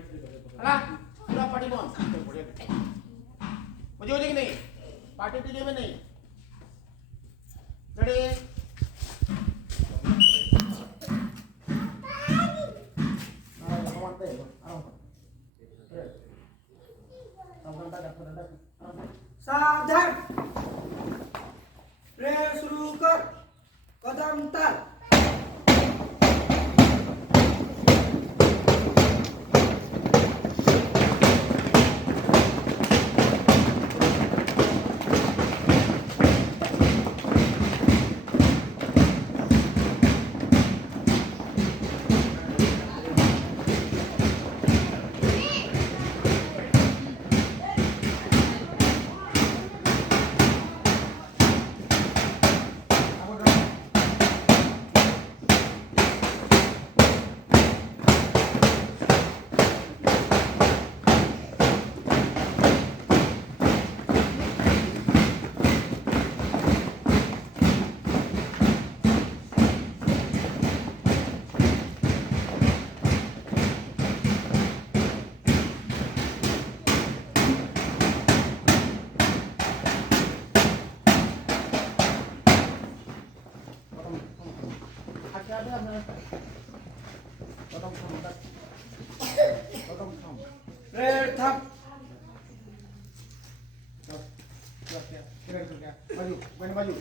अला पूरा पार्टी कौन मुझे हो कि नहीं पार्टी तुझे में नहीं रेडी सावधान प्ले सुरू कर कदम ताल Red thumb. Maju, main maju.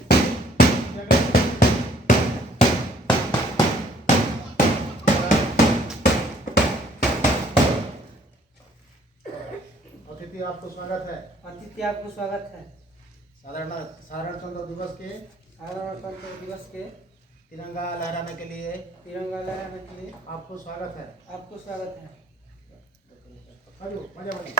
अतिथि आपको स्वागत है। अतिथि आपको स्वागत है। साधारणतंत्र दिवस के तिरंगा लहराने के लिए आपको स्वागत है। मजा मजा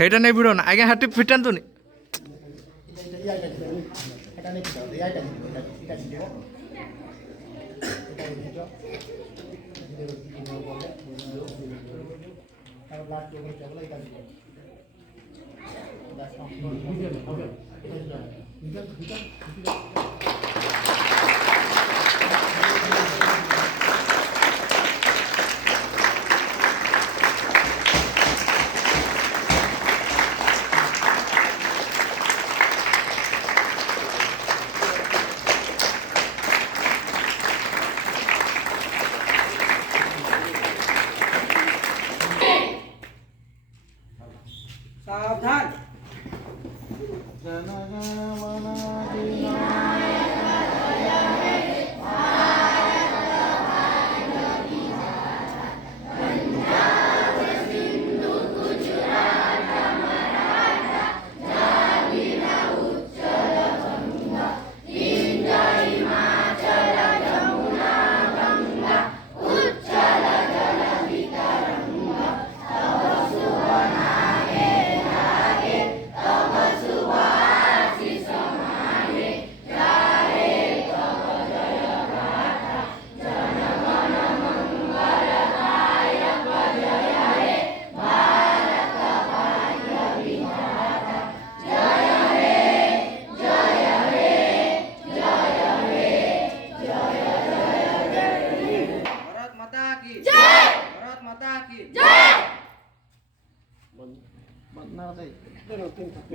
हेटा नहीं भिड़ो ना आगे हाथी फिटान तो नहीं सावधान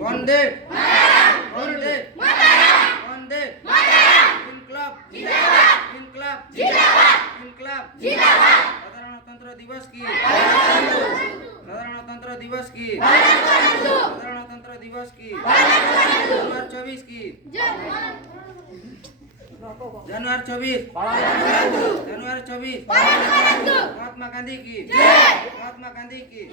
वंदे वंदे वंदे इनकलाब जिंदाबाद इनकलाब साधारणतंत्र दिवस की साधारणतंत्र दिवस की साधारणतंत्र दिवस की जनवरी 24 की जनवरी 24 जनवरी 24 महात्मा गांधी की